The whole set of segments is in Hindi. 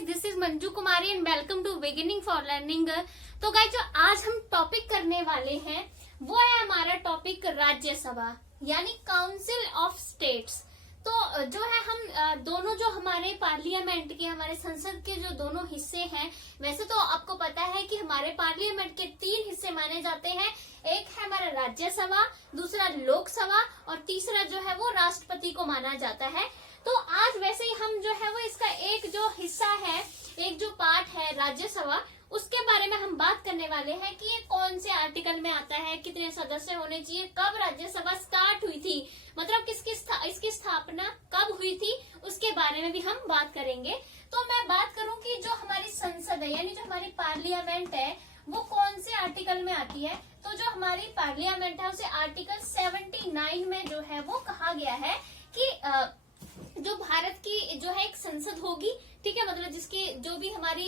Guys, this is Manju Kumari and welcome to beginning for learning. तो गाइज, जो आज हम टॉपिक करने वाले हैं वो है हमारा टॉपिक राज्यसभा यानी काउंसिल ऑफ स्टेट्स। तो जो है हम दोनों जो हमारे पार्लियामेंट के हमारे संसद के जो दोनों हिस्से हैं, वैसे तो आपको पता है कि हमारे पार्लियामेंट के 3 हिस्से माने जाते हैं। एक है हमारा राज्यसभा, दूसरा लोकसभा और तीसरा जो है वो राष्ट्रपति को माना जाता है। तो आज वैसे ही हम जो है वो इसका एक जो हिस्सा है, एक जो पार्ट है राज्यसभा, उसके बारे में हम बात करने वाले हैं कि ये कौन से आर्टिकल में आता है, कितने सदस्य होने चाहिए, कब राज्यसभा स्टार्ट हुई थी, मतलब इसकी स्थापना कब हुई थी, उसके बारे में भी हम बात करेंगे। तो मैं बात करूं कि जो हमारी संसद है यानी जो हमारी पार्लियामेंट है वो कौन से आर्टिकल में आती है। तो जो हमारी पार्लियामेंट है उसे आर्टिकल 79 में जो है वो कहा गया है कि जो भारत की जो है एक संसद होगी, ठीक है, मतलब जिसकी जो भी हमारी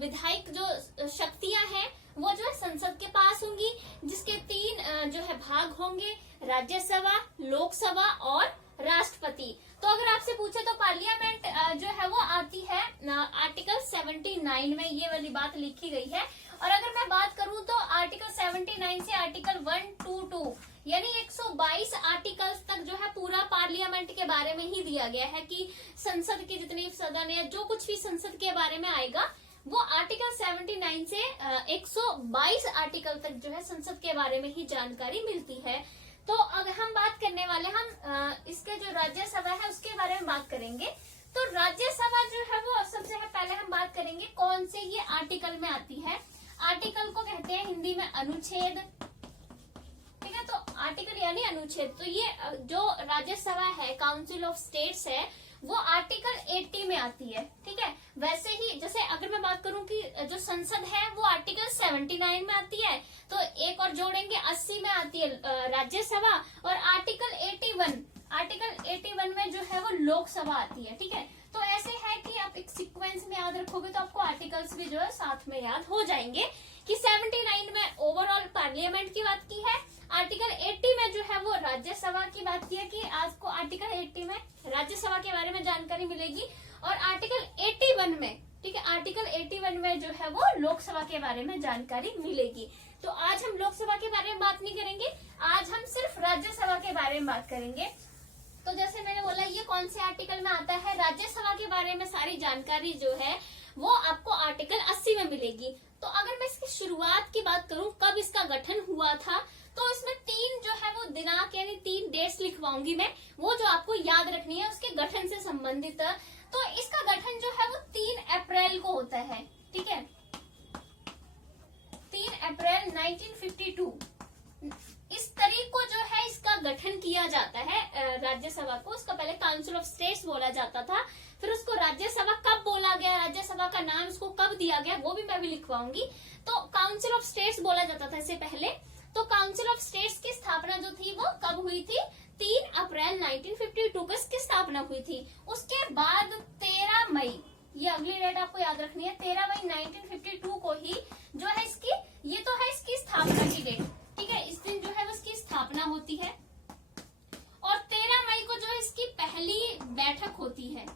विधायक जो शक्तियां हैं वो जो है संसद के पास होंगी, जिसके 3 जो है भाग होंगे, राज्यसभा, लोकसभा और राष्ट्रपति। तो अगर आपसे पूछे तो पार्लियामेंट जो है वो आती है आर्टिकल 79 में, ये वाली बात लिखी गई है। और अगर मैं बात करूं तो आर्टिकल 79 से आर्टिकल 122 यानी 122 आर्टिकल्स तक जो है पूरा पार्लियामेंट के बारे में ही दिया गया है कि संसद के जितने सदन या जो कुछ भी संसद के बारे में आएगा वो आर्टिकल 79 से 122 आर्टिकल तक जो है संसद के बारे में ही जानकारी मिलती है। तो अगर हम बात करने वाले हम इसके जो राज्यसभा है उसके बारे में बात करेंगे। तो राज्यसभा जो है वो सबसे पहले हम बात करेंगे कौन से ये आर्टिकल में आती है। आर्टिकल को कहते हैं हिंदी में अनुच्छेद, ठीक है। तो आर्टिकल यानी अनुच्छेद। तो ये जो राज्यसभा है, काउंसिल ऑफ स्टेट्स है, वो आर्टिकल 80 में आती है, ठीक है। वैसे ही जैसे अगर मैं बात करूं कि जो संसद है वो आर्टिकल 79 में आती है, तो एक और जोड़ेंगे 80 में आती है राज्यसभा, और आर्टिकल 81 में जो है वो लोकसभा आती है, ठीक है। तो ऐसे है कि आप एक सीक्वेंस में याद रखोगे तो आपको आर्टिकल्स भी जो है साथ में याद हो जाएंगे कि 79 में ओवरऑल पार्लियामेंट की बात की है, आर्टिकल 80 में जो है वो राज्यसभा की बात की है कि आपको आर्टिकल 80 में राज्यसभा के बारे में जानकारी मिलेगी, और आर्टिकल 81 में, ठीक है, आर्टिकल 81 में जो है वो लोकसभा के बारे में जानकारी मिलेगी। तो आज हम लोकसभा के बारे में बात नहीं करेंगे, आज हम सिर्फ राज्यसभा के बारे में बात करेंगे। तो जैसे मैंने बोला ये कौन से आर्टिकल में आता है, राज्यसभा के बारे में सारी जानकारी जो है वो आपको आर्टिकल 80 में मिलेगी। तो अगर मैं इसकी शुरुआत की बात करूं कब इसका गठन हुआ था, तो इसमें 3 जो है वो दिनांक यानी 3 डेट्स लिखवाऊंगी मैं, वो जो आपको याद रखनी है उसके गठन से संबंधित। तो इसका गठन जो है वो 3 अप्रैल को होता है, ठीक है, 3 अप्रैल 1952 इस तारीख को जो है इसका गठन किया जाता है राज्यसभा को। उसका पहले काउंसिल ऑफ स्टेट्स बोला जाता था, फिर उसको राज्यसभा कब बोला गया, राज्यसभा का नाम इसको कब दिया गया वो भी मैं भी लिखवाऊंगी। तो काउंसिल ऑफ स्टेट्स बोला जाता था इससे पहले। तो काउंसिल ऑफ स्टेट्स की स्थापना जो थी वो कब हुई थी, 3 अप्रैल 1952 को इसकी स्थापना हुई थी। उसके बाद 13 मई, ये अगली डेट आपको याद रखनी है, 13 मई 1952 को ही जो है इसकी, ये तो है इसकी स्थापना की डेट, ठीक है, इस दिन जो है वो इसकी स्थापना होती है। और 13 मई को जो है इसकी पहली बैठक होती है।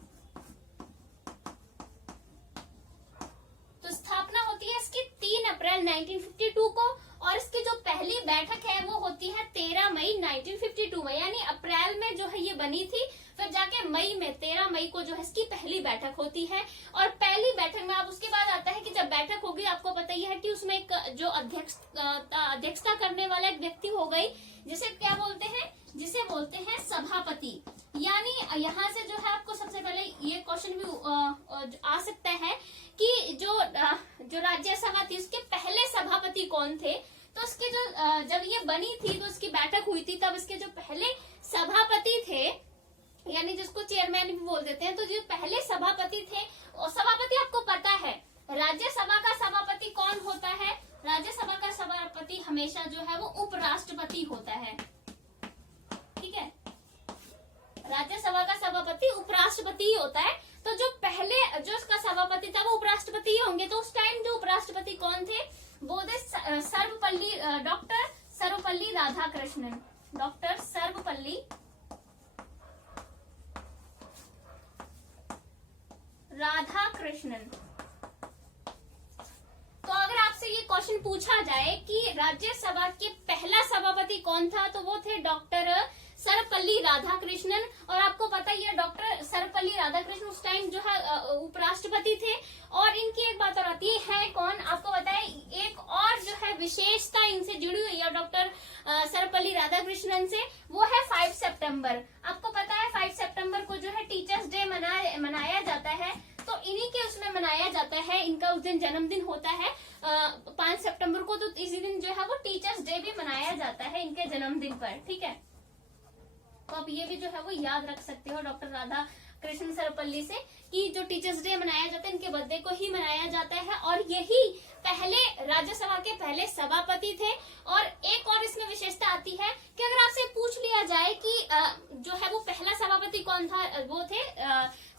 तो स्थापना होती है इसकी 3 अप्रैल 1952 को, और इसकी जो पहली बैठक है वो होती है 13 मई 1952 में, यानी अप्रैल में जो है ये बनी थी, फिर जाके मई में 13 मई को जो है इसकी पहली बैठक होती है। और पहली बैठक में अब उसके बाद आता है कि जब बैठक होगी आपको पता ही है कि उसमें एक जो अध्यक्षता करने वाला एक व्यक्ति हो गई, जिसे क्या बोलते हैं, जिसे बोलते हैं सभापति। यानी यहाँ से जो है आपको सबसे पहले ये क्वेश्चन भी आ सकता है कि जो राज्यसभा थी उसके पहले सभापति कौन थे। तो उसके जो जब ये बनी थी तो उसकी बैठक हुई थी, तब इसके जो पहले सभापति थे, यानी जिसको चेयरमैन भी बोल देते हैं, तो जो पहले सभापति थे, और सभापति आपको पता है राज्यसभा का सभापति कौन होता है, राज्यसभा का सभापति हमेशा जो है वो उपराष्ट्रपति होता है, ठीक है, राज्यसभा का सभापति उपराष्ट्रपति ही होता है। तो जो पहले जो इसका सभापति था वो उपराष्ट्रपति ही होंगे। तो उस टाइम जो उपराष्ट्रपति कौन थे, वो थे डॉक्टर सर्वपल्ली राधाकृष्णन, डॉक्टर सर्वपल्ली राधाकृष्णन। तो अगर आपसे ये क्वेश्चन पूछा जाए कि राज्यसभा के पहला सभापति कौन था, तो वो थे डॉक्टर सर्वपल्ली राधाकृष्णन। और आपको पता ही है डॉक्टर सर्वपल्ली राधाकृष्णन उस टाइम जो है उपराष्ट्रपति थे। और इनकी एक बात और आती है कौन, आपको पता है एक और जो है विशेषता इनसे जुड़ी हुई है डॉक्टर सर्वपल्ली राधाकृष्णन से, वो है 5 सितंबर। आपको पता है 5 सितंबर को जो है टीचर्स डे मनाया जाता है, तो इन्हीं के उसमें मनाया जाता है। इनका उस दिन जन्मदिन होता है 5 सितंबर को, तो इसी दिन जो है वो टीचर्स डे भी मनाया जाता है इनके जन्मदिन पर। ठीक है, तो आप ये भी जो है वो याद रख सकते हो डॉक्टर राधा कृष्ण सर्वपल्ली से कि जो टीचर्स डे मनाया जाता है इनके बर्थडे को ही मनाया जाता है। और यही पहले राज्यसभा के पहले सभापति थे। और एक और इसमें विशेषता आती है कि अगर आपसे पूछ लिया जाए कि जो है वो पहला सभापति कौन था, वो थे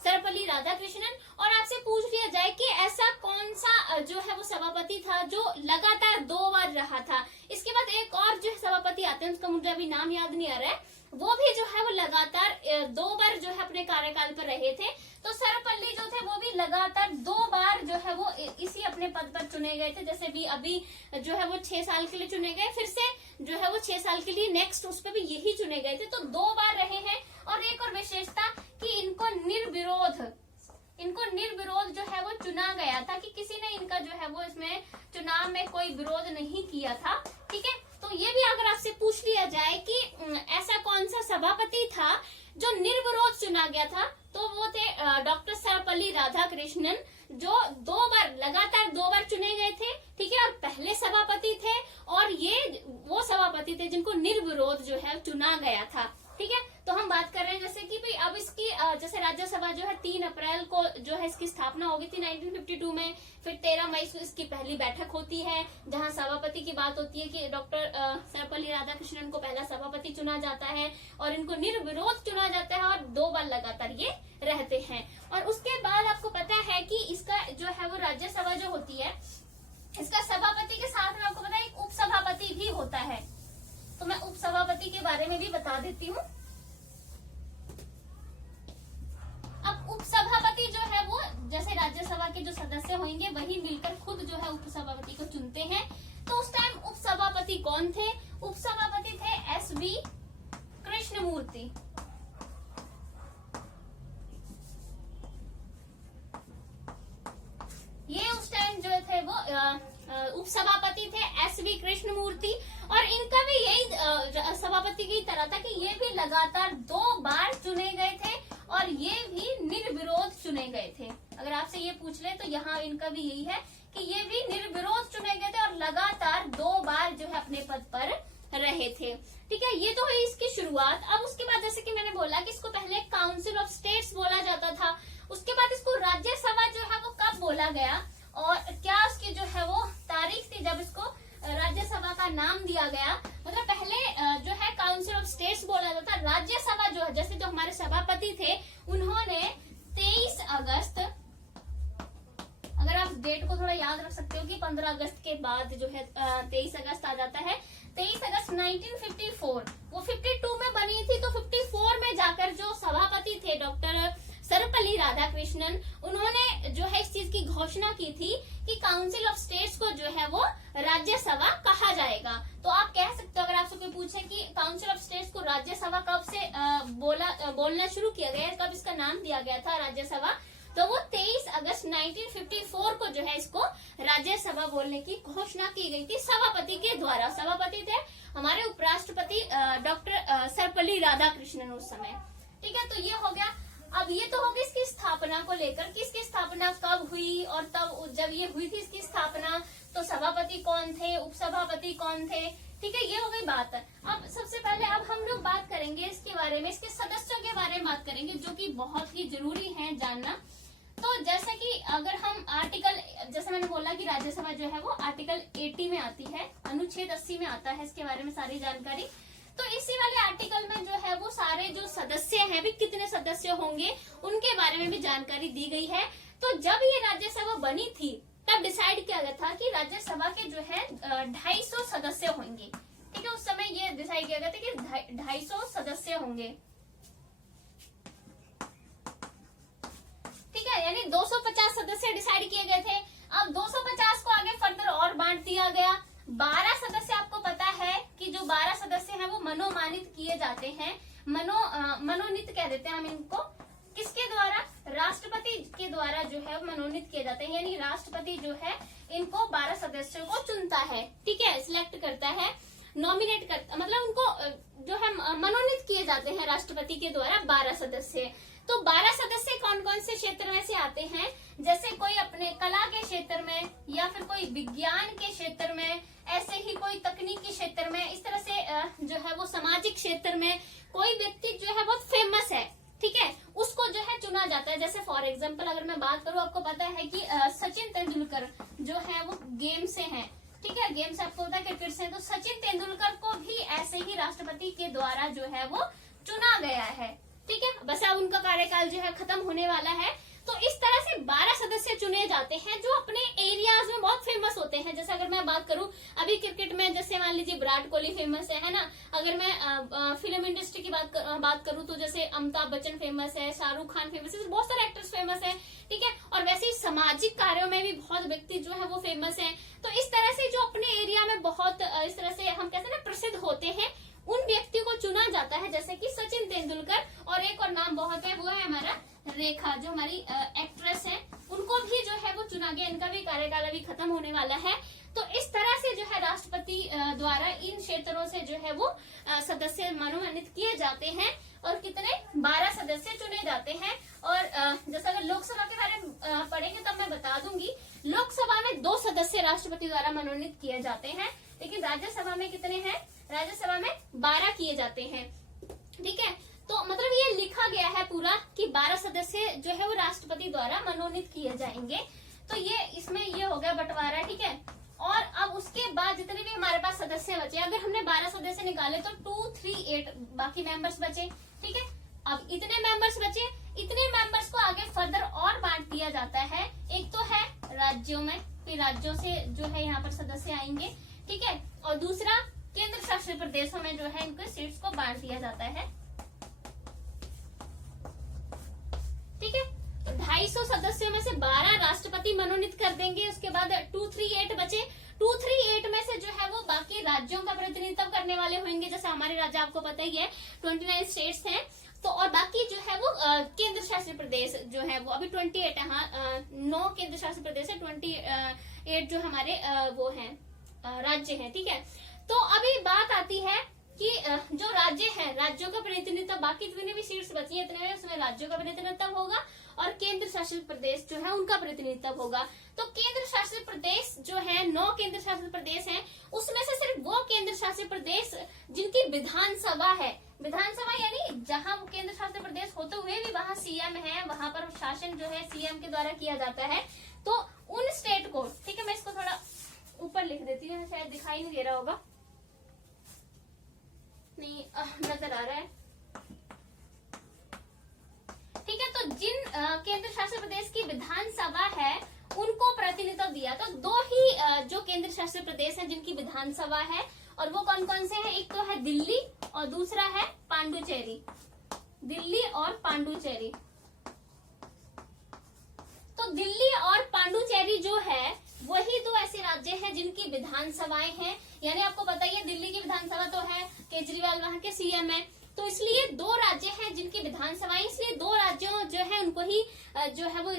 सर्वपल्ली राधाकृष्णन। और आपसे पूछ लिया जाए कि ऐसा कौन सा जो है वो सभापति था जो लगातार 2 बार रहा था। इसके बाद एक और जो सभापति आते हैं, उसका मुझे अभी नाम याद नहीं आ रहा है, वो भी जो है वो लगातार 2 बार जो है अपने कार्यकाल पर रहे थे। तो सर्वपल्ली जो थे वो भी लगातार 2 बार जो है वो इसी अपने पद पर चुने गए थे। जैसे भी अभी जो है वो 6 साल के लिए चुने गए, फिर से जो है वो 6 साल के लिए नेक्स्ट उस पर भी यही चुने गए थे, तो 2 बार रहे हैं। और एक और विशेषता कि इनको निर्विरोध जो है वो चुना गया था, कि किसी ने इनका जो है वो इसमें चुनाव में कोई विरोध नहीं किया था। ठीक है, तो ये भी अगर आपसे पूछ लिया जाए कि ऐसा कौन सा सभापति था जो निर्विरोध चुना गया था, तो वो थे डॉक्टर सर्वपल्ली राधाकृष्णन, जो 2 बार लगातार 2 बार चुने गए थे। ठीक है, और पहले सभापति थे, और ये वो सभापति थे जिनको निर्विरोध जो है चुना गया था। ठीक है, तो हम बात कर रहे हैं जैसे कि भाई अब इसकी जैसे राज्यसभा जो है 3 अप्रैल को जो है इसकी स्थापना होगी थी 1952 में। फिर 13 मई को इसकी पहली बैठक होती है, जहां सभापति की बात होती है कि डॉक्टर सर्वपल्ली राधाकृष्णन को पहला सभापति चुना जाता है और इनको निर्विरोध चुना जाता है, और 2 बार लगातार ये रहते हैं। और उसके बाद आपको पता है कि इसका जो है वो राज्यसभा जो होती है, इसका सभापति के साथ में आपको पता है एक उप सभापति भी होता है। तो मैं उप सभापति के बारे में भी बता देती हूँ। अब उप सभापति जो है वो जैसे राज्यसभा के जो सदस्य होंगे वही मिलकर खुद जो है उप सभापति को चुनते हैं। तो उस टाइम उप सभापति कौन थे? उप सभापति थे SV कृष्णमूर्ति। ये उस टाइम जो थे वो उप सभापति थे SV कृष्णमूर्ति। और इनका भी यही सभापति की तरह था कि ये भी लगातार 2 बार चुने गए थे और ये भी निर्विरोध चुने गए थे। अगर आपसे ये पूछ ले तो यहाँ इनका भी यही है कि ये भी निर्विरोध चुने गए थे और लगातार 2 बार जो है अपने पद पर रहे थे। ठीक है, ये तो है इसकी शुरुआत। अब उसके बाद जैसे कि मैंने बोला कि इसको पहले काउंसिल ऑफ स्टेट्स बोला जाता था, उसके बाद इसको राज्यसभा जो है वो कब बोला गया और क्या उसकी जो है वो तारीख थी जब इसको राज्यसभा का नाम दिया गया। मतलब पहले जो है काउंसिल ऑफ स्टेट्स बोला जाता था। राज्यसभा जो है जैसे जो हमारे सभापति थे उन्होंने 23 अगस्त, अगर आप डेट को थोड़ा याद रख सकते हो कि 15 अगस्त के बाद जो है 23 अगस्त आ जाता है। 23 अगस्त 1954 वो 52 में बनी थी, तो 54 में जाकर जो सभापति थे डॉक्टर सर्वपल्ली राधाकृष्णन, उन्होंने जो है इस चीज की घोषणा की थी कि काउंसिल ऑफ स्टेट्स को जो है वो राज्यसभा कहा जाएगा। तो आप कह सकते हो, अगर आपसे कोई पूछे कि काउंसिल ऑफ स्टेट्स को राज्यसभा कब से बोलना शुरू किया गया, कब इसका नाम दिया गया था राज्यसभा, तो वो 23 अगस्त 1954 को जो है इसको राज्यसभा बोलने की घोषणा की गई थी सभापति के द्वारा। सभापति थे हमारे उपराष्ट्रपति डॉक्टर सर्वपल्ली राधाकृष्णन उस समय। ठीक है, तो ये हो गया। अब ये तो होगी इसकी स्थापना को लेकर कि इसकी स्थापना कब हुई, और तब जब ये हुई थी इसकी स्थापना तो सभापति कौन थे, उपसभापति कौन थे। ठीक है, ये हो गई बात। अब सबसे पहले अब हम लोग बात करेंगे इसके बारे में, इसके सदस्यों के बारे में बात करेंगे, जो कि बहुत ही जरूरी है जानना। तो जैसे कि अगर हम आर्टिकल, जैसे मैंने बोला कि राज्यसभा जो है वो आर्टिकल 80 में आती है, अनुच्छेद 80 में आता है इसके बारे में सारी जानकारी। तो इसी वाले आर्टिकल में जो है वो सारे जो सदस्य हैं भी कितने सदस्य होंगे उनके बारे में भी जानकारी दी गई है। तो जब ये राज्यसभा बनी थी तब डिसाइड किया गया था कि राज्यसभा के जो है 250 सदस्य होंगे। ठीक है, उस समय ये डिसाइड किया गया था कि 250 सदस्य होंगे। ठीक है, यानी 250 सदस्य डिसाइड किए गए थे। अब 250 को आगे फर्दर और बांट दिया गया। 12 सदस्य, आपको पता है कि जो 12 सदस्य हैं वो मनोमानित किए जाते हैं, मनोनीत कह देते हैं हम इनको। किसके द्वारा? राष्ट्रपति के द्वारा जो है मनोनीत किए जाते हैं, यानी राष्ट्रपति जो है इनको 12 सदस्यों को चुनता है, ठीक है, सिलेक्ट करता है, नॉमिनेट करता, मतलब उनको जो है मनोनीत किए जाते हैं राष्ट्रपति के द्वारा 12 सदस्य। तो 12 सदस्य कौन कौन से क्षेत्र में से आते हैं? जैसे कोई अपने कला के क्षेत्र में, या फिर कोई विज्ञान के क्षेत्र में, ऐसे ही कोई तकनीकी क्षेत्र में, इस तरह से जो है वो सामाजिक क्षेत्र में कोई व्यक्ति जो है बहुत फेमस है, ठीक है, उसको जो है चुना जाता है। जैसे फॉर एग्जाम्पल अगर मैं बात करूं, आपको पता है कि सचिन तेंदुलकर जो है वो गेम से हैं, ठीक है, गेम से आपको पता है क्रिकेट से, तो सचिन तेंदुलकर को भी ऐसे ही राष्ट्रपति के द्वारा जो है वो चुना गया है, ठीक है। बस अब उनका कार्यकाल जो है खत्म होने वाला है। तो इस तरह से 12 सदस्य चुने जाते हैं जो अपने एरियाज में बहुत फेमस होते हैं। जैसे अगर मैं बात करूं अभी क्रिकेट में, जैसे मान लीजिए विराट कोहली फेमस है ना। अगर मैं फिल्म इंडस्ट्री की बात करूं तो जैसे अमिताभ बच्चन फेमस है, शाहरुख खान फेमस है, बहुत सारे एक्टर्स फेमस है, ठीक है। और वैसे ही सामाजिक कार्यों में भी बहुत व्यक्ति जो है वो फेमस है। तो इस तरह से जो अपने एरिया में बहुत इस तरह से हम कहते हैं ना प्रसिद्ध होते हैं, उन व्यक्ति को चुना जाता है, जैसे कि सचिन तेंदुलकर। और एक और नाम बहुत है, वो है हमारा रेखा, जो हमारी एक्ट्रेस है, उनको भी जो है वो चुना गया। इनका भी कार्यकाल अभी खत्म होने वाला है। तो इस तरह से जो है राष्ट्रपति द्वारा इन क्षेत्रों से जो है वो सदस्य मनोनीत किए जाते हैं। और कितने? 12 सदस्य चुने जाते हैं। और जैसे अगर लोकसभा के बारे में पढ़ेंगे तब मैं बता दूंगी। लोकसभा में 2 सदस्य राष्ट्रपति द्वारा मनोनीत किए जाते हैं, लेकिन राज्यसभा में कितने हैं? राज्यसभा में 12 किए जाते हैं, ठीक है। तो मतलब ये लिखा गया है पूरा कि 12 सदस्य जो है वो राष्ट्रपति द्वारा मनोनीत किए जाएंगे। तो ये इसमें ये हो गया बंटवारा, ठीक है। और अब उसके बाद जितने भी हमारे पास सदस्य बचे, अगर हमने 12 सदस्य निकाले तो 2, 3, 8 बाकी मेंबर्स बचे, ठीक है। अब इतने मेंबर्स बचे, इतने मेंबर्स को आगे फर्दर और बांट दिया जाता है। एक तो है राज्यों में, फिर राज्यों से जो है यहाँ पर सदस्य आएंगे, ठीक है। और दूसरा केंद्र शासित प्रदेशों में जो है इनको सीट्स को बांट दिया जाता है, ठीक है। 250 सदस्यों में से 12 राष्ट्रपति मनोनीत कर देंगे। उसके बाद 2, 3, 8 बचे। 2, 3, 8 में से जो है वो बाकी राज्यों का प्रतिनिधित्व करने वाले होंगे। जैसे हमारे राज्य आपको पता ही है 29 स्टेट्स हैं। तो और बाकी जो है वो केंद्र शासित प्रदेश जो है वो अभी 28 है, हाँ 9 केंद्र शासित प्रदेश है, 28 जो हमारे वो हैं राज्य हैं, ठीक है। तो अभी बात आती है कि जो राज्य है, राज्यों का प्रतिनिधित्व, बाकी जितने भी सीट्स बची है इतने उसमें राज्यों का प्रतिनिधित्व होगा और केंद्र शासित प्रदेश जो है उनका प्रतिनिधित्व होगा। तो केंद्र शासित प्रदेश जो है 9 केंद्र शासित प्रदेश हैं, उसमें से सिर्फ वो केंद्र शासित प्रदेश जिनकी विधानसभा है, विधानसभा यानी जहां वो केंद्र शासित प्रदेश होते हुए भी वहां सीएम है, वहां पर शासन जो है सीएम के द्वारा किया जाता है। तो उन स्टेट को, ठीक है, मैं इसको थोड़ा ऊपर लिख देती हूँ, शायद दिखाई नहीं दे रहा होगा, नहीं नजर आ रहा है, ठीक है। तो जिन केंद्र शासित प्रदेश की विधानसभा है उनको प्रतिनिधित्व दिया। तो 2 ही जो केंद्र शासित प्रदेश हैं जिनकी विधानसभा है, और वो कौन कौन से हैं? एक तो है दिल्ली और दूसरा है पांडुचेरी, दिल्ली और पांडुचेरी। तो दिल्ली और पांडुचेरी जो है वही 2 ऐसे राज्य हैं जिनकी विधानसभाएं हैं। यानी आपको पता ही है दिल्ली की विधानसभा तो है, केजरीवाल वहां के सीएम है, तो इसलिए 2 राज्य हैं जिनकी विधानसभाएं, इसलिए 2 राज्यों जो है उनको ही जो है वो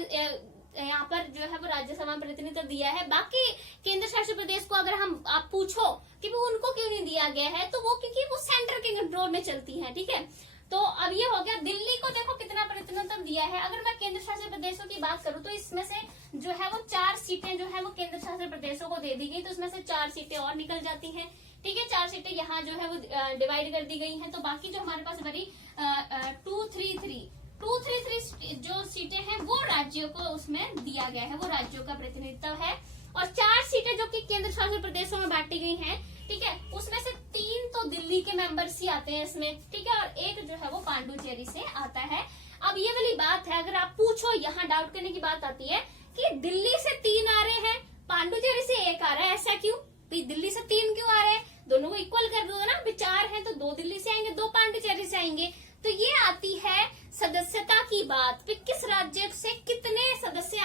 यहाँ पर जो है वो राज्यसभा में प्रतिनिधित्व दिया है। बाकी केंद्र शासित प्रदेश को अगर आप पूछो कि वो उनको क्यों नहीं दिया गया है, तो वो क्योंकि वो सेंटर के कंट्रोल में चलती है, ठीक है। तो अब ये हो गया, दिल्ली को देखो कितना प्रतिनिधित्व दिया है। अगर मैं केंद्र शासित प्रदेशों की बात करूं तो इसमें से जो है वो 4 सीटें जो है वो केंद्र शासित प्रदेशों को दे दी गई, तो इसमें से 4 सीटें और निकल जाती हैं, ठीक है। 4 सीटें यहाँ जो है वो डिवाइड कर दी गई हैं। तो बाकी जो हमारे पास बड़ी 2, 3, 3 जो सीटें हैं वो राज्यों को उसमें दिया गया है, वो राज्यों का प्रतिनिधित्व है। और 4 सीटें जो कि केंद्र शासित प्रदेशों में बांटी गई हैं, ठीक है, उसमें से 3 तो दिल्ली के मेंबर्स ही आते हैं इसमें, ठीक है, और 1 जो है वो पांडुचेरी से आता है। अब ये वाली बात है, अगर आप पूछो, यहाँ डाउट करने की बात आती है कि दिल्ली से 3 आ रहे हैं, पांडुचेरी से 1 आ रहा है, ऐसा क्यों? दिल्ली से 3 क्यों आ रहे हैं? दोनों को इक्वल कर दो ना, 4 हैं तो 2 दिल्ली से आएंगे, 2 पांडुचेरी से आएंगे। तो ये आती है सदस्यता की बात, किस राज्य से कितने सदस्य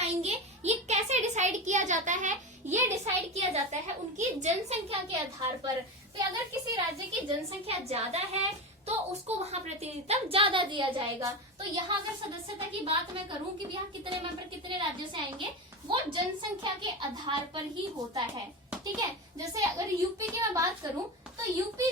जाता है उनकी जनसंख्या के आधार पर। तो अगर किसी राज्य की जनसंख्या ज्यादा है तो उसको वहां प्रतिनिधित्व ज्यादा दिया जाएगा। तो यहाँ अगर सदस्यता की बात मैं करूं कि यहाँ कितने मेंबर कितने राज्यों से आएंगे, वो जनसंख्या के आधार पर ही होता है। ठीक है, जैसे अगर यूपी की मैं बात करूं तो यूपी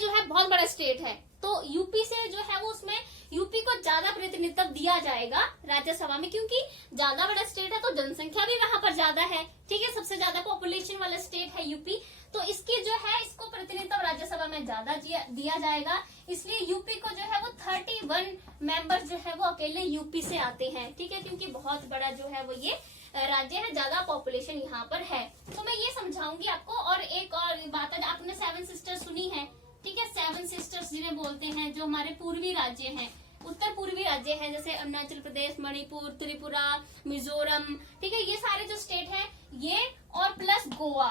जो है बहुत बड़ा स्टेट है, तो यूपी से जो है वो उसमें यूपी को ज्यादा प्रतिनिधित्व दिया जाएगा राज्यसभा में, क्योंकि ज्यादा बड़ा स्टेट है तो जनसंख्या भी वहां पर ज्यादा है। ठीक है, सबसे ज्यादा पॉपुलेशन वाला स्टेट है यूपी, तो इसकी जो है इसको प्रतिनिधित्व राज्यसभा में ज्यादा दिया जाएगा। इसलिए यूपी को जो है वो 31 मेंबर जो है वो अकेले यूपी से आते हैं। ठीक है, क्योंकि बहुत बड़ा जो है वो ये राज्य है, ज्यादा पॉपुलेशन यहाँ पर है। तो मैं ये समझाऊंगी आपको। और एक और बात है, आपने 7 सिस्टर्स सुनी है। ठीक है, 7 सिस्टर्स जिन्हें बोलते हैं, जो हमारे पूर्वी राज्य हैं, उत्तर पूर्वी राज्य हैं, जैसे अरुणाचल प्रदेश, मणिपुर, त्रिपुरा, मिजोरम। ठीक है, ये सारे जो स्टेट हैं ये, और प्लस गोवा।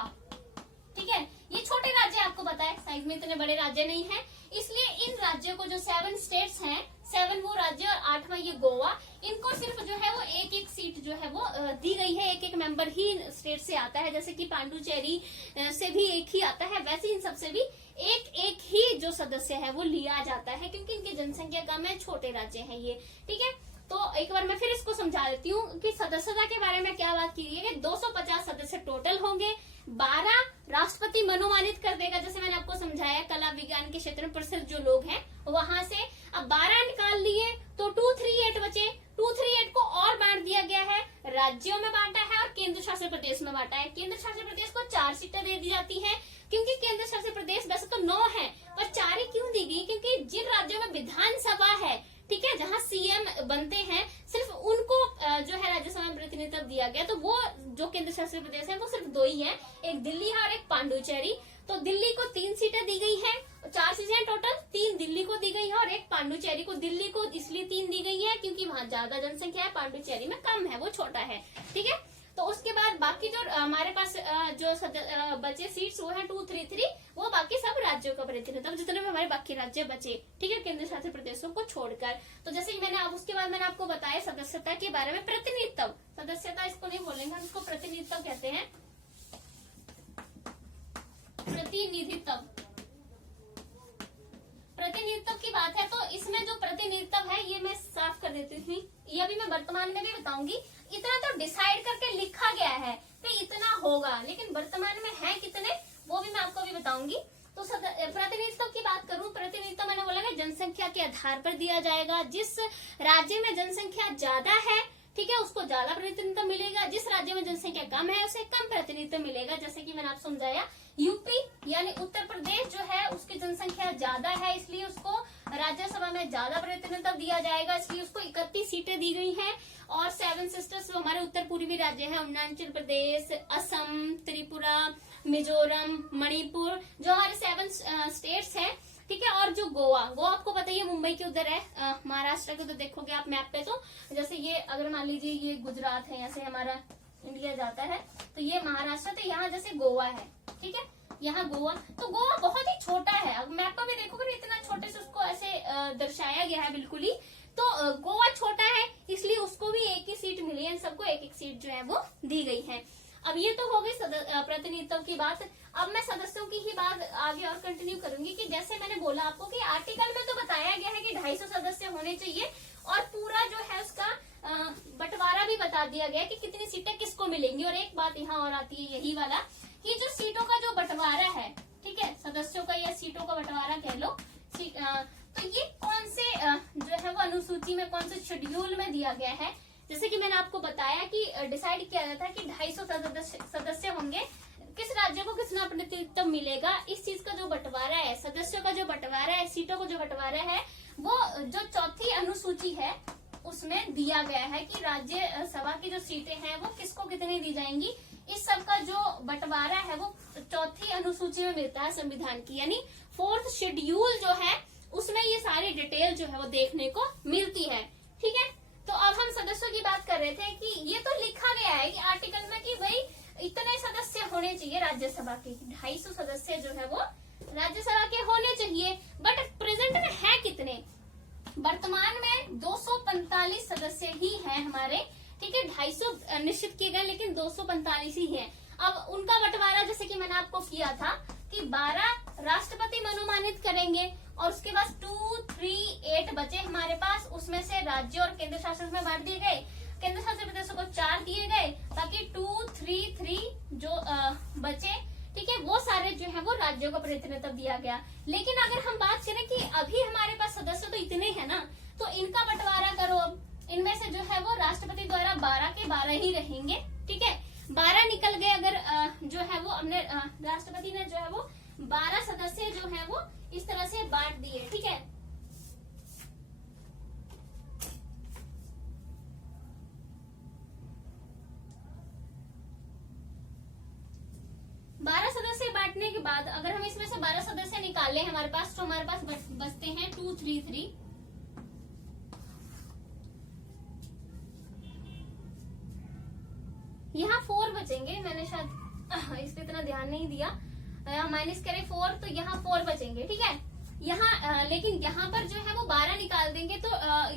ठीक है, ये छोटे राज्य आपको पता है, साइज में इतने बड़े राज्य नहीं है। इसलिए इन राज्यों को जो 7 स्टेट्स हैं, 7 वो राज्य और 8वां ये गोवा, इनको सिर्फ जो है वो एक एक सीट जो है वो दी गई है। एक एक मेंबर ही स्टेट से आता है, जैसे कि पांडुचेरी से भी एक ही आता है, वैसे इन सबसे भी एक एक ही जो सदस्य है वो लिया जाता है, क्योंकि इनकी जनसंख्या कम है, छोटे राज्य हैं ये। ठीक है, तो एक बार मैं फिर इसको समझा देती हूँ कि सदस्यता के बारे में क्या बात की है। 250 सदस्य टोटल होंगे, 12 राष्ट्रपति मनोमानित कर देगा, जैसे मैंने आपको समझाया कला विज्ञान के क्षेत्र में प्रसिद्ध जो लोग हैं वहां से। अब 12 निकाल लिए तो 238 बचे। 238 को और बांट दिया गया है, राज्यों में बांटा है और केंद्र शासित प्रदेश में बांटा है। केंद्र शासित प्रदेश को 4 सीटें दे दी जाती हैं, क्योंकि केंद्र शासित प्रदेश वैसे तो 9 है, पर 4 ही क्यों दी गई, क्योंकि जिन राज्यों में विधानसभा है, ठीक है, जहाँ सीएम बनते हैं, सिर्फ उनको जो है राज्यसभा में प्रतिनिधित्व दिया गया। तो वो जो केंद्र शासित प्रदेश है वो सिर्फ 2 ही हैं, एक दिल्ली है और एक पांडुचेरी। तो दिल्ली को 3 सीटें दी गई हैं, 4 सीटें टोटल, 3 दिल्ली को दी गई है और एक पांडुचेरी को। दिल्ली को इसलिए 3 दी गई है क्योंकि वहाँ ज्यादा जनसंख्या है, पांडुचेरी में कम है, वो छोटा है। ठीक है, तो उसके बाद बाकी जो हमारे पास जो बचे सीट्स वो है 233, वो बाकी सब राज्यों का प्रतिनिधित्व, जितने भी हमारे बाकी राज्य बचे, ठीक है, केंद्र शासित प्रदेशों को छोड़कर। तो जैसे ही मैंने उसके बाद मैंने आपको बताया सदस्यता के बारे में। प्रतिनिधित्व, सदस्यता इसको नहीं बोलेंगे, हम इसको प्रतिनिधित्व कहते हैं। प्रतिनिधित्व की बात है, तो इसमें जो प्रतिनिधित्व है ये मैं साफ कर देती हूँ, ये अभी मैं वर्तमान में भी बताऊंगी। इतना तो डिसाइड करके लिखा गया है कि इतना होगा, लेकिन वर्तमान में है कितने वो भी मैं आपको अभी बताऊंगी। तो प्रतिनिधित्व की बात करूं, प्रतिनिधित्व मैंने बोला कि जनसंख्या के आधार पर दिया जाएगा। जिस राज्य में जनसंख्या ज्यादा है, ठीक है, उसको ज्यादा प्रतिनिधित्व मिलेगा। जिस राज्य में जनसंख्या कम है उसे कम प्रतिनिधित्व मिलेगा। जैसे कि मैंने आपको समझाया, यूपी यानी उत्तर प्रदेश जो है उसकी जनसंख्या ज्यादा है, इसलिए उसको राज्यसभा में ज्यादा प्रतिनिधित्व दिया जाएगा, इसलिए उसको 31 सीटें दी गई हैं। और 7 सिस्टर्स जो हमारे उत्तर पूर्वी राज्य हैं, अरुणाचल प्रदेश, असम, त्रिपुरा, मिजोरम, मणिपुर, जो हमारे 7 स्टेट्स हैं, ठीक है। और जो गोवा आपको पता ही है, मुंबई के उधर है, महाराष्ट्र के उधर देखोगे आप मैप पे, तो जैसे ये अगर मान लीजिए ये गुजरात है, यहाँ से हमारा इंडिया जाता है, तो ये महाराष्ट्र, तो यहाँ जैसे गोवा है, ठीक है, यहाँ गोवा, तो गोवा बहुत ही छोटा है। अब मैप पे देखोगे ना, इतना छोटे से उसको ऐसे दर्शाया गया है बिल्कुल ही, तो गोवा छोटा है, इसलिए उसको भी एक ही सीट मिली है, सबको एक एक सीट जो है वो दी गई है। अब ये तो हो गई प्रतिनिधित्व की बात। अब मैं सदस्यों की ही बात आगे और कंटिन्यू करूंगी कि जैसे मैंने बोला आपको कि आर्टिकल में तो बताया गया है कि 250 सदस्य होने चाहिए, और पूरा जो है उसका बंटवारा भी बता दिया गया है कि कितनी सीटें किसको मिलेंगी। और एक बात यहाँ और आती है, यही वाला कि जो सीटों का जो बंटवारा है, ठीक है, सदस्यों का या सीटों का बंटवारा कह लो, तो ये कौन से जो है वो अनुसूची में, कौन से शेड्यूल में दिया गया है। जैसे कि मैंने आपको बताया कि डिसाइड किया गया था कि 250 सदस्य होंगे, किस राज्य को कितना प्रतिनिधित्व मिलेगा, इस चीज का जो बंटवारा है, सदस्यों का जो बंटवारा है, सीटों का जो बंटवारा है, वो जो 4थी अनुसूची है उसमें दिया गया है कि राज्य सभा की जो सीटें हैं वो किसको कितनी दी जाएंगी। इस सब का जो बंटवारा है वो 4थी अनुसूची में मिलता है संविधान की, यानी 4th शेड्यूल जो है उसमें ये सारी डिटेल जो है वो देखने को मिलती है। ठीक है, तो अब हम सदस्यों की बात कर रहे थे कि ये तो लिखा गया है कि आर्टिकल में कि भाई इतने सदस्य होने चाहिए राज्यसभा के, 250 सदस्य जो है वो राज्यसभा के होने चाहिए। बट प्रेजेंट में है कितने, वर्तमान में 245 सदस्य ही हैं हमारे, ठीक है, 250 निश्चित किए गए, लेकिन 245 ही हैं। अब उनका बंटवारा जैसे कि मैंने आपको किया था कि 12 राष्ट्रपति मनोमानित करेंगे और उसके बाद 2, 3, 8 बचे हमारे पास, उसमें से राज्य और केंद्र शासित में बांट दिए गए। केंद्र शासित प्रदेशों को 4 दिए गए, बाकी 2, 3, 3 जो बचे, ठीक है, वो सारे जो है वो राज्यों को प्रतिनिधित्व दिया गया। लेकिन अगर हम बात करें कि अभी हमारे पास सदस्य तो इतने हैं ना, तो इनका बंटवारा करो। इनमें से जो है वो राष्ट्रपति द्वारा 12 के 12 ही रहेंगे, ठीक है। 12 निकल गए अगर जो है वो हमने राष्ट्रपति ने जो है वो 12 सदस्य जो है वो इस तरह से बांट दिए, ठीक है। बारह सदस्य बांटने के बाद अगर हम इसमें से 12 सदस्य निकाल लें हमारे पास, तो हमारे पास बचते हैं 2, 3, 3। यहाँ 4 बचेंगे, मैंने शायद इस पे इतना ध्यान नहीं दिया, माइनस करें 4 तो यहाँ 4 बचेंगे, ठीक है। यहाँ लेकिन यहाँ पर जो है वो 12 निकाल देंगे तो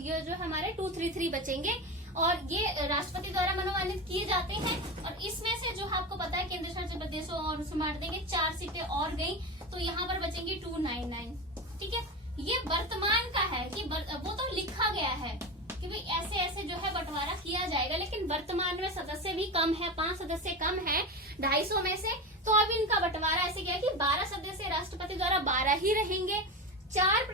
ये जो हमारे 2, 3, 3 बचेंगे और ये राष्ट्रपति द्वारा मनोमानित किए जाते हैं। और इसमें से जो आपको पता है केंद्र शासित प्रदेशों और उसमें बांट देंगे, 4 सीटें और गई तो यहाँ पर बचेंगी 299, ठीक है। ये वर्तमान का है, ये वो तो लिखा गया है कि भाई ऐसे ऐसे जो है बंटवारा किया जाएगा, लेकिन वर्तमान में सदस्य भी कम है, 5 सदस्य कम है 250 में से, तो अब इनका बंटवारा ऐसे किया कि 12 सदस्य राष्ट्रपति द्वारा 12 ही रहेंगे, 4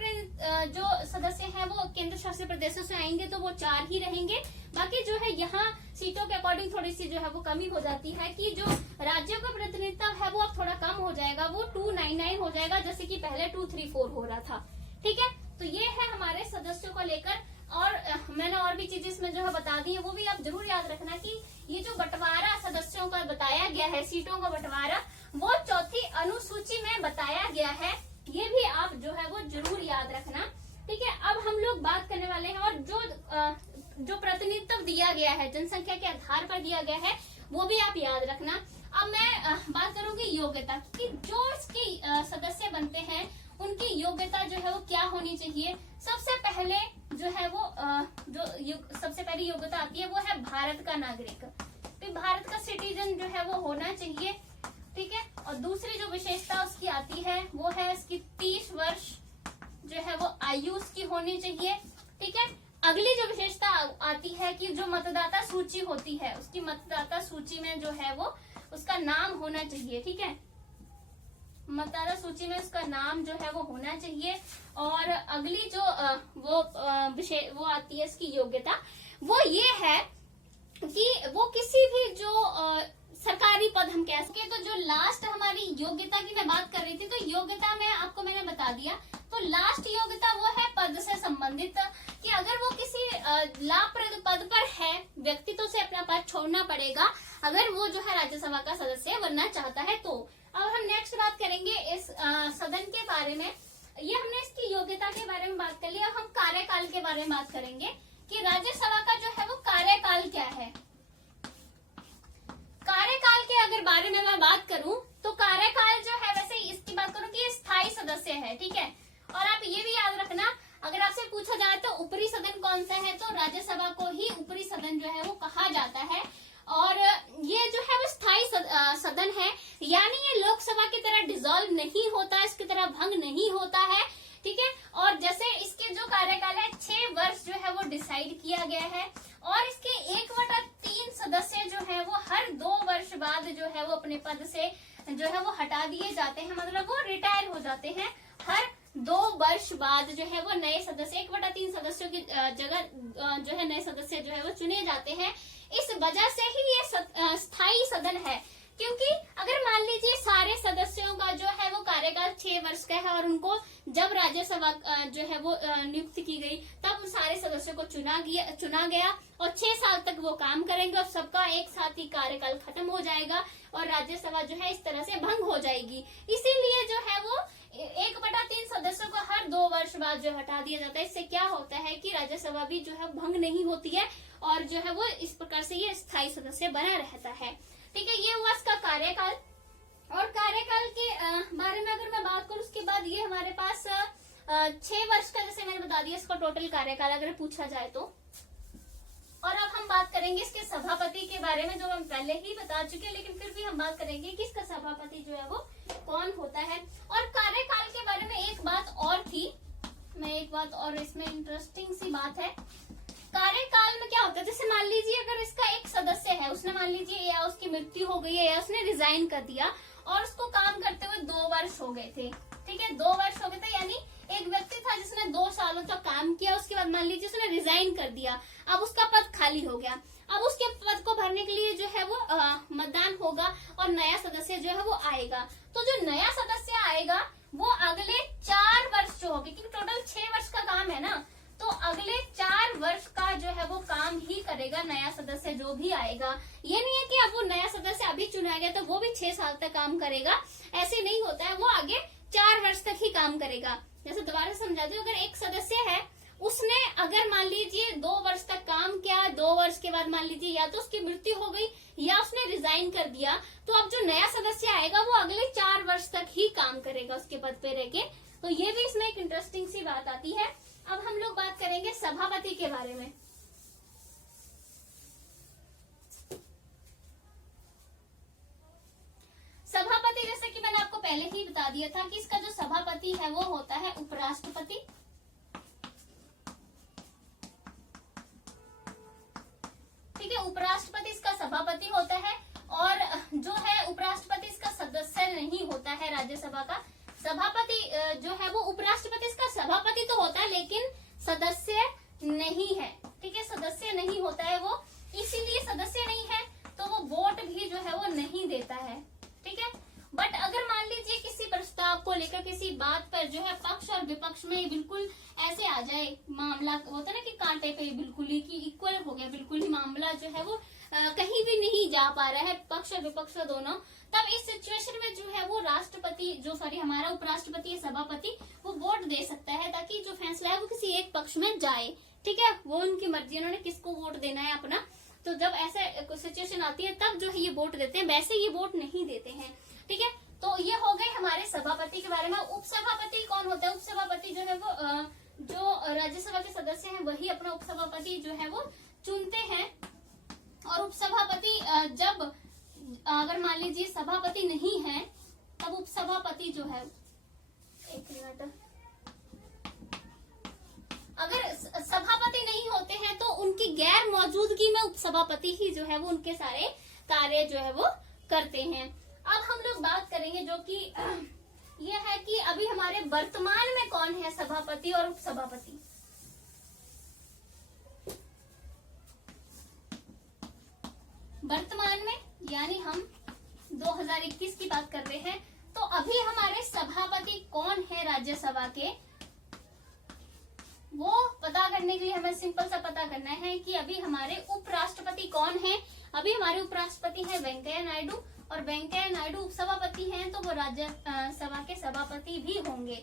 जो सदस्य हैं वो केंद्र शासित प्रदेशों से आएंगे तो वो 4 ही रहेंगे। बाकी जो है यहाँ सीटों के अकॉर्डिंग थोड़ी सी जो है वो कमी हो जाती है कि जो राज्यों का प्रतिनिधित्व है वो अब थोड़ा कम हो जाएगा, वो 299 हो जाएगा, जैसे कि पहले 234 हो रहा था, ठीक है। तो ये है हमारे सदस्यों को लेकर, और मैंने और भी चीजें इसमें जो है बता दी है, वो भी आप जरूर याद रखना कि ये जो बंटवारा सदस्यों का बताया गया है, सीटों का बंटवारा, वो 4थी अनुसूची में बताया गया है, ये भी आप जो है वो जरूर याद रखना, ठीक है। अब हम लोग बात करने वाले हैं, और जो प्रतिनिधित्व दिया गया है जनसंख्या के आधार पर दिया गया है वो भी आप याद रखना। अब मैं बात करूंगी योग्यता की, जो इसके सदस्य बनते हैं उनकी योग्यता जो है वो क्या होनी चाहिए। सबसे पहले जो है वो सबसे पहली योग्यता आती है वो है भारत का नागरिक, तो भारत का सिटीजन जो है वो होना चाहिए, ठीक है। और दूसरी जो विशेषता उसकी आती है वो है इसकी 30 वर्ष जो है वो आयु उसकी होनी चाहिए, ठीक है। अगली जो विशेषता आती है कि जो मतदाता सूची होती है उसकी मतदाता सूची में जो है वो उसका नाम होना चाहिए, ठीक है। मतदाता सूची में उसका नाम जो है वो होना चाहिए। और अगली जो वो आती है इसकी योग्यता, वो ये है कि वो किसी भी जो सरकारी पद हम कह सके, तो जो लास्ट हमारी योग्यता की मैं बात कर रही थी, तो योग्यता में आपको मैंने बता दिया, तो लास्ट योग्यता वो है पद से संबंधित, कि अगर वो किसी लाभप्रद पद पर है, व्यक्ति तो उसे अपना पद छोड़ना पड़ेगा अगर वो जो है राज्यसभा का सदस्य बनना चाहता है। तो अब हम नेक्स्ट बात करेंगे इस सदन के बारे में। ये हमने इसकी योग्यता के बारे में बात कर ली, अब हम कार्यकाल के बारे में बात करेंगे कि राज्यसभा का जो है वो कार्यकाल क्या है। कार्यकाल के अगर बारे में मैं बात करूं तो कार्यकाल जो है, वैसे इसकी बात करूं कि स्थायी सदस्य है, ठीक है। और आप ये भी याद रखना, अगर आपसे पूछा जाए तो ऊपरी सदन कौन सा है, तो राज्यसभा को ही ऊपरी सदन जो है वो कहा जाता है। और ये जो है वो स्थायी सदन है, यानी ये लोकसभा की तरह डिसॉल्व नहीं होता, इसकी तरह भंग नहीं होता है, ठीक है। और जैसे इसके जो कार्यकाल है 6 वर्ष जो है वो डिसाइड किया गया है, और इसके 1/3 सदस्य जो है वो हर 2 वर्ष बाद जो है वो अपने पद से जो है वो हटा दिए जाते हैं, मतलब वो रिटायर हो जाते हैं। हर 2 वर्ष बाद जो है वो नए सदस्य 1/3 सदस्यों की जगह जो है नए सदस्य जो है वो चुने जाते हैं। इस वजह से ही ये स्थायी सदन है, क्योंकि अगर मान लीजिए सारे सदस्यों का जो है वो कार्यकाल 6 वर्ष का है और उनको जब राज्यसभा जो है वो नियुक्त की गई तब सारे सदस्यों को चुना गया और 6 साल तक वो काम करेंगे और सबका एक साथ ही कार्यकाल खत्म हो जाएगा और राज्यसभा जो है इस तरह से भंग हो जाएगी। इसीलिए जो है वो 1/3 सदस्यों को हर 2 वर्ष बाद जो हटा दिया जाता है। इससे क्या होता है कि राज्यसभा भी जो है भंग नहीं होती है और जो है वो इस प्रकार से ये स्थायी सदस्य बना रहता है, ठीक है। ये हुआ इसका कार्यकाल। और कार्यकाल के बारे में अगर मैं बात करूं, उसके बाद ये हमारे पास 6 वर्ष का, जैसे मैंने बता दिया, इसका टोटल कार्यकाल अगर पूछा जाए तो। और अब हम बात करें करेंगे इसके सभापति के बारे में, जो हम पहले ही बता चुके हैं, लेकिन फिर भी हम बात करेंगे कि इसका सभापति जो है वो कौन होता है। और कार्यकाल के बारे में एक बात और थी, मैं एक बात और इसमें इंटरेस्टिंग सी बात है, कार्यकाल में क्या होता है, जैसे मान लीजिए अगर इसका एक सदस्य है, उसने मान लीजिए या उसकी मृत्यु हो गई है या उसने रिजाइन कर दिया और उसको काम करते हुए 2 वर्ष हो गए थे, ठीक है, 2 वर्ष हो गए थे, यानी एक व्यक्ति था जिसने 2 सालों तक काम किया, उसके बाद मान लीजिए उसने रिजाइन कर दिया, अब उसका पद खाली हो गया, अब उसके पद को भरने के लिए जो है वो मतदान होगा और नया सदस्य जो है वो आएगा। तो जो नया सदस्य आएगा वो अगले 4 वर्ष जो होगी, क्योंकि टोटल 6 वर्ष का काम है ना, तो अगले 4 वर्ष का जो है वो काम ही करेगा नया सदस्य जो भी आएगा। ये नहीं है कि अब वो नया सदस्य अभी चुना गया तो वो भी 6 साल तक काम करेगा, ऐसे नहीं होता है, वो आगे 4 वर्ष तक ही काम करेगा। जैसे दोबारा समझा दूं, अगर एक सदस्य है, उसने अगर मान लीजिए 2 वर्ष तक काम किया, 2 वर्ष के बाद मान लीजिए या तो उसकी मृत्यु हो गई या उसने रिजाइन कर दिया, तो अब जो नया सदस्य आएगा वो अगले 4 वर्ष तक ही काम करेगा उसके पद पे रह के। तो ये भी इसमें एक इंटरेस्टिंग सी बात आती है। अब हम लोग बात करेंगे सभापति के बारे में। सभापति, जैसे कि मैंने आपको पहले ही बता दिया था कि इसका जो सभापति है वो होता है उपराष्ट्रपति। ठीक है, उपराष्ट्रपति इसका सभापति होता है, और जो है उपराष्ट्रपति इसका सदस्य नहीं होता है राज्यसभा का। सभापति जो है वो उपराष्ट्रपति इसका सभापति तो होता है लेकिन सदस्य नहीं है, ठीक है, सदस्य नहीं होता है वो, इसीलिए सदस्य नहीं है तो वो वोट भी जो है वो नहीं देता है, ठीक है। बट अगर मान लीजिए किसी प्रस्ताव को लेकर, किसी बात पर जो है पक्ष और विपक्ष में बिल्कुल ऐसे आ जाए मामला, होता है ना कि कांटे पे बिल्कुल ही कि इक्वल हो गया, बिल्कुल ही मामला जो है वो कहीं भी नहीं जा पा रहा है, पक्ष और विपक्ष दोनों, तब इस सिचुएशन में जो है वो राष्ट्रपति हमारा उपराष्ट्रपति या सभापति वो वोट दे सकता है, ताकि जो फैसला है वो किसी एक पक्ष में जाए, ठीक है, वो उनकी मर्जी, उन्होंने किसको वोट देना है अपना। तो जब ऐसा सिचुएशन आती है तब जो है ये वोट देते हैं, वैसे ये वोट नहीं देते हैं, ठीक है। तो ये हो गए हमारे सभापति के बारे में। उपसभापति कौन होता है? उपसभापति जो है वो जो राज्यसभा के सदस्य हैं वही अपना उपसभापति जो है वो चुनते हैं। और उपसभापति जब अगर मान लीजिए सभापति नहीं है तब उपसभापति जो है, एक मिनट, अगर सभापति नहीं होते हैं तो उनकी गैर मौजूदगी में उपसभापति ही जो है वो उनके सारे कार्य जो है वो करते हैं। अब हम लोग बात करेंगे जो कि यह है कि अभी हमारे वर्तमान में कौन है सभापति और उपसभापति। वर्तमान में यानी हम 2021 की बात कर रहे हैं, तो अभी हमारे सभापति कौन है राज्यसभा के, वो पता करने के लिए हमें सिंपल सा पता करना है कि अभी हमारे उपराष्ट्रपति कौन है। अभी हमारे उपराष्ट्रपति है वेंकैया नायडू, और वेंकैया नायडू उपसभापति हैं तो वो राज्यसभा के सभापति भी होंगे।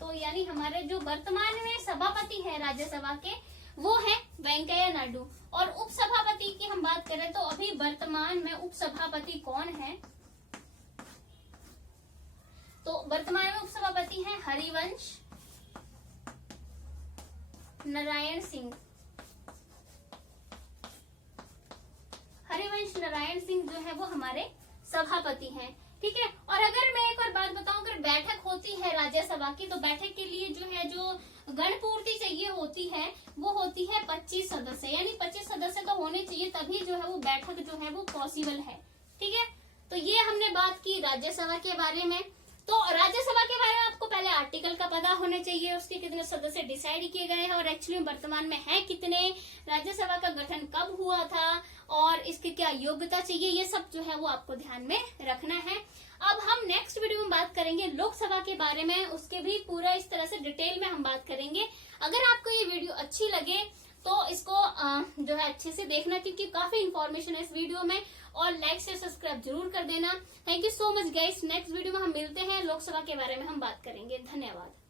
तो यानी हमारे जो वर्तमान में सभापति है राज्यसभा के वो है वेंकैया नायडू। और उपसभापति की हम बात करें तो अभी वर्तमान में उपसभापति कौन है, तो वर्तमान में उपसभापति है हरिवंश नारायण सिंह। हरिवंश नारायण सिंह जो है वो हमारे सभापति हैं, ठीक है। और अगर मैं एक और बात बताऊं, अगर बैठक होती है राज्यसभा की तो बैठक के लिए जो है जो गणपूर्ति चाहिए होती है वो होती है 25 सदस्य, यानी 25 सदस्य तो होने चाहिए तभी जो है वो बैठक जो है वो पॉसिबल है, ठीक है। तो ये हमने बात की राज्यसभा के बारे में। तो राज्यसभा के बारे में आपको पहले आर्टिकल का पता होने चाहिए, उसके कितने सदस्य डिसाइड किए गए हैं और एक्चुअली वर्तमान में है कितने, राज्यसभा का गठन कब हुआ था और इसकी क्या योग्यता चाहिए, ये सब जो है वो आपको ध्यान में रखना है। अब हम नेक्स्ट वीडियो में बात करेंगे लोकसभा के बारे में, उसके भी पूरा इस तरह से डिटेल में हम बात करेंगे। अगर आपको ये वीडियो अच्छी लगे तो इसको जो है अच्छे से देखना, क्योंकि काफी इंफॉर्मेशन है इस वीडियो में, और लाइक से सब्सक्राइब जरूर कर देना। Thank you so much guys. Next video में हम मिलते हैं, लोकसभा के बारे में हम बात करेंगे। धन्यवाद।